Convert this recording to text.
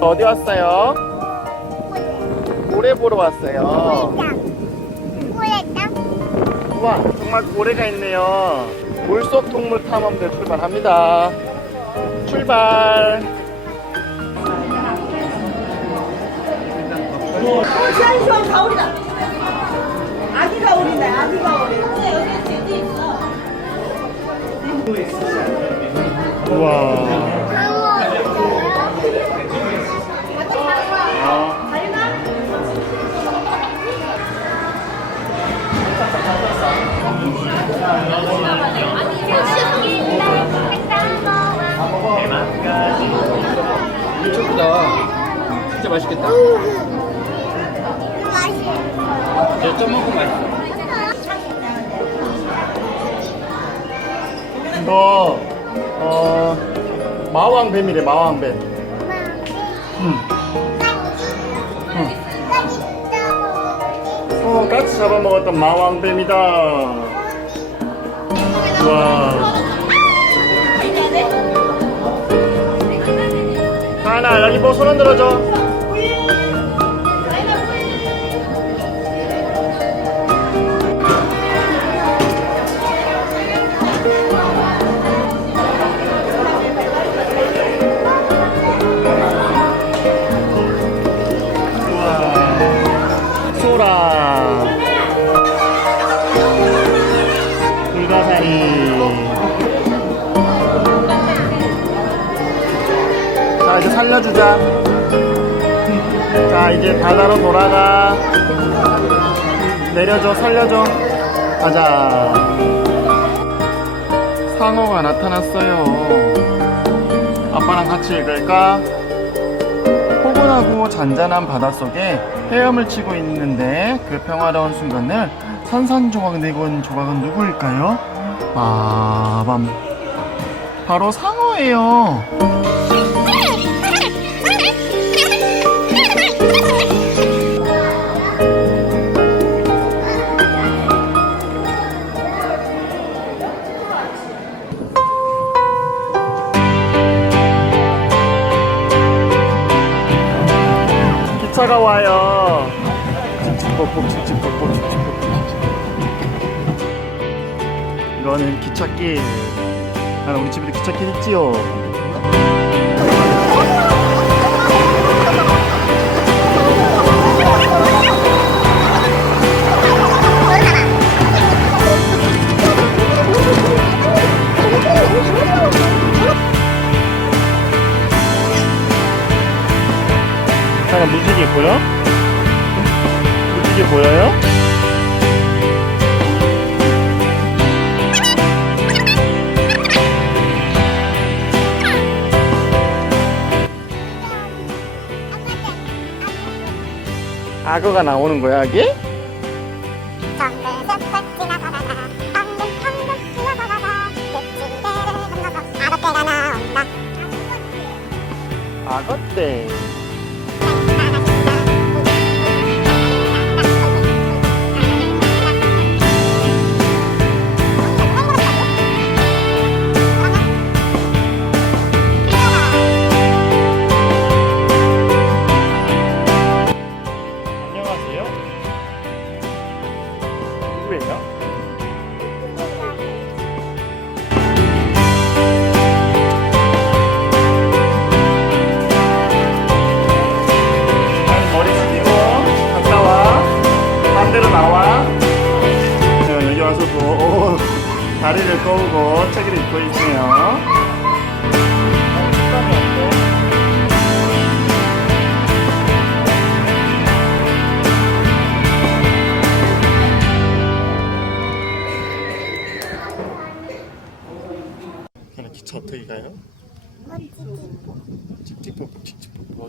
어디 왔어요? 고래 보러 왔어요. 우와, 정말 고래가 있네요. 물속 동물 탐험대 출발합니다. 출발. 어, 시원시원 가오리다. 아기 가오리네, 아기 가오리. 우와. 진짜 맛있겠다. 이제 좀 먹고 맛있어. 이거 어 마왕뱀이래 마왕뱀. 응. 어 같이 잡아먹었던 마왕뱀이다. 와. 하나 여기 뭐 손 흔들어줘. 이제 살려주자. 자, 이제 바다로 돌아가. 내려줘, 살려줘. 가자. 상어가 나타났어요. 아빠랑 같이 읽을까? 포근하고 잔잔한 바닷속에 헤엄을 치고 있는데 그 평화로운 순간을 산산조각 내고 있는 조각은 누구일까요? 빠밤 바로 상어예요 기차가 와요. 이거는 기찻길. 아, 우리 집에도 기찻길 있지요 하나 무지개 보여? 무지개 보여요? 악어가 나오는 거야, 여기? 악어떼. 난 머리 숙이고 갔다 와. 반대로 나와. 자, 여기 와서 또 오, 다리를 꼬우고 책을 읽고 있네요. 기차 어떻게 가요? 칙칙폭폭 칙칙폭폭